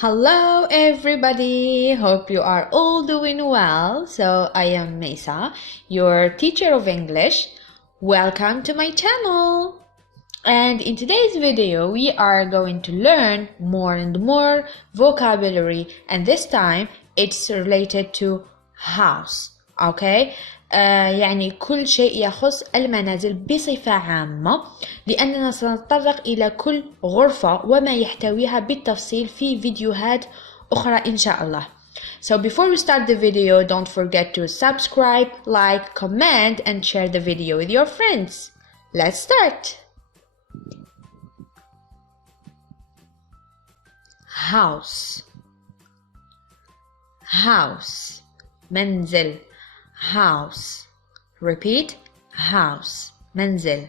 Hello everybody, hope you are all doing well. So I am Mesa, your teacher of English. Welcome to my channel. And in today's video, we are going to learn more and more vocabulary, and this time it's related to house. Okay? يعني كل شيء يخص المنازل بصفة عامة، لأننا سنتطرق إلى كل غرفة وما يحتويها بالتفصيل في فيديوهات أخرى إن شاء الله. So before we start the video, don't forget to subscribe, like, comment and share the video with your friends. Let's start! House, house, منزل. House. Repeat. House. منزل.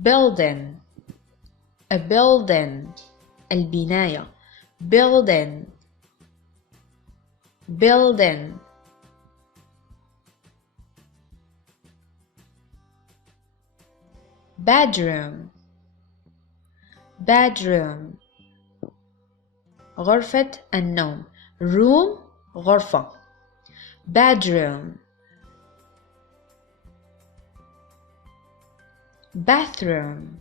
Building. A building. البناية. Building. Building. Bedroom. Bedroom. غرفة النوم. room غرفة. bedroom. bathroom.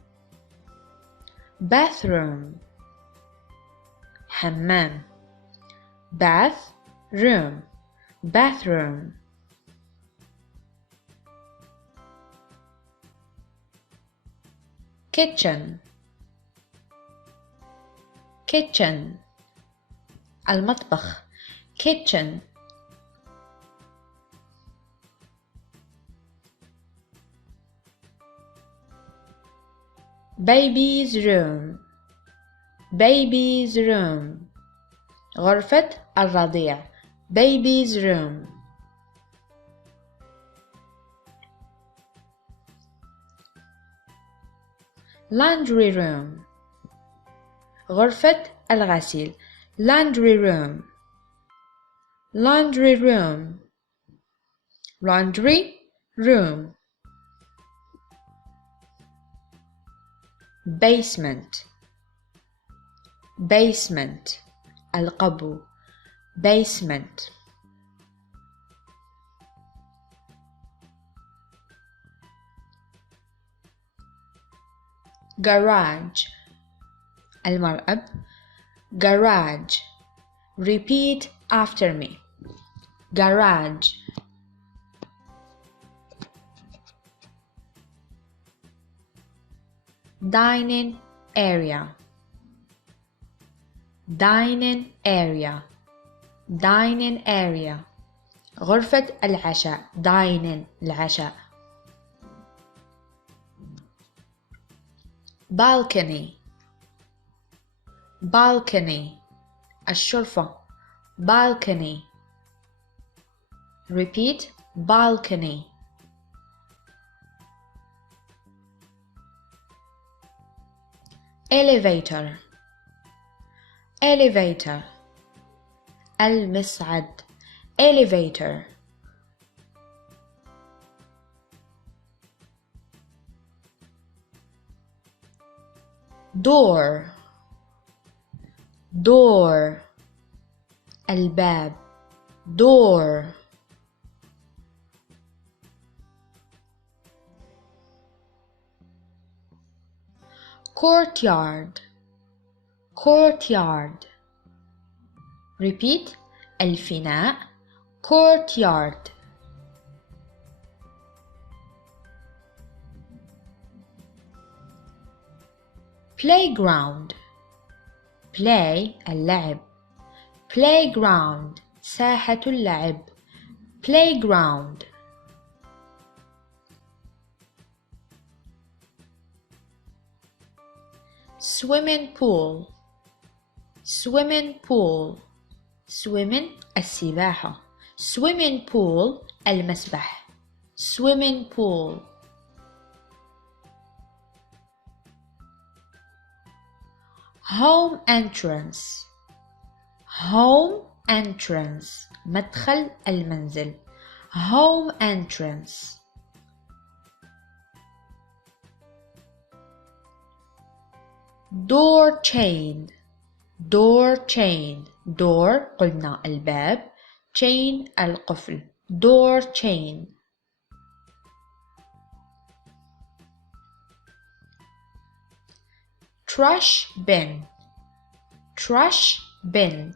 bathroom. حمام. bath room. bathroom. kitchen. kitchen. المطبخ. kitchen. baby's room. baby's room. غرفة الرضيع. baby's room. laundry room. غرفة الغسيل. laundry room. laundry room. laundry room. basement. basement. القبو. basement. garage. المرأب. garage. Repeat after me. garage. dining area. dining area. dining area. غرفة العشاء. dining العشاء. balcony. balcony. الشرفة. balcony. repeat. balcony. elevator. elevator. المصعد. elevator. door. door. الباب. door. courtyard. courtyard. repeat. الفناء. courtyard. playground. play اللعب. playground. ساحة اللعب. playground. swimming pool. swimming pool. swimming السباحة. swimming pool المسبح. swimming pool. home entrance. home entrance. مدخل المنزل. home entrance. door chain door chain door قلنا الباب chain القفل door chain trash bin trash bin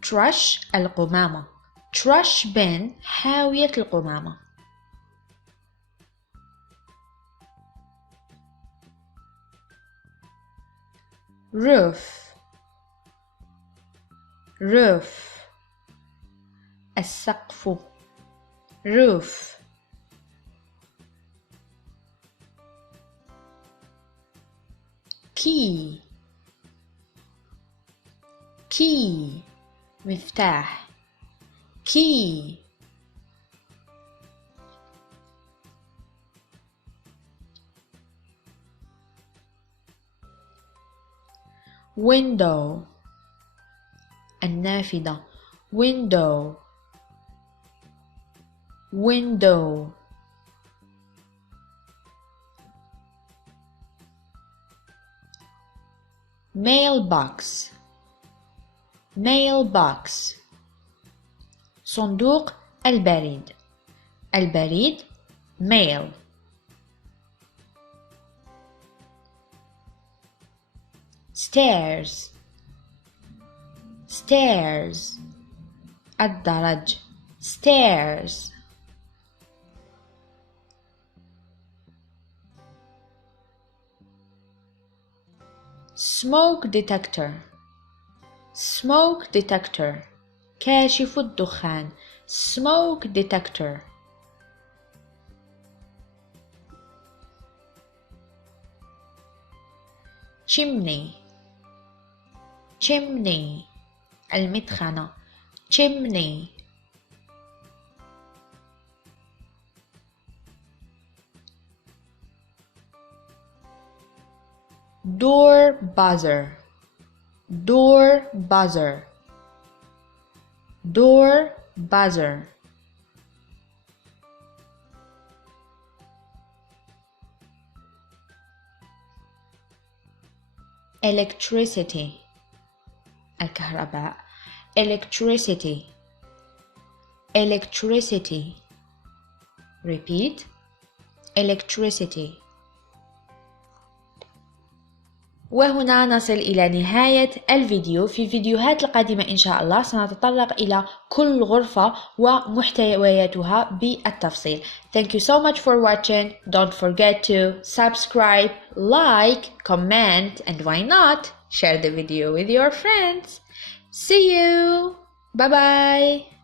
trash القمامة trash bin حاوية القمامة roof roof السقف roof key key مفتاح key window النافذة window window mailbox mailbox صندوق البريد البريد mail stairs stairs الدرج stairs smoke detector smoke detector كاشف الدخان smoke detector chimney chimney المدخنة chimney door buzzer door buzzer door buzzer electricity الكهرباء electricity electricity repeat electricity وهنا نصل إلى نهاية الفيديو. في فيديوهات القادمة إن شاء الله سنتطرق إلى كل غرفة ومحتوياتها بالتفصيل. Thank you so much for watching. Don't forget to subscribe, like, comment, and why not share the video with your friends. See you. Bye bye.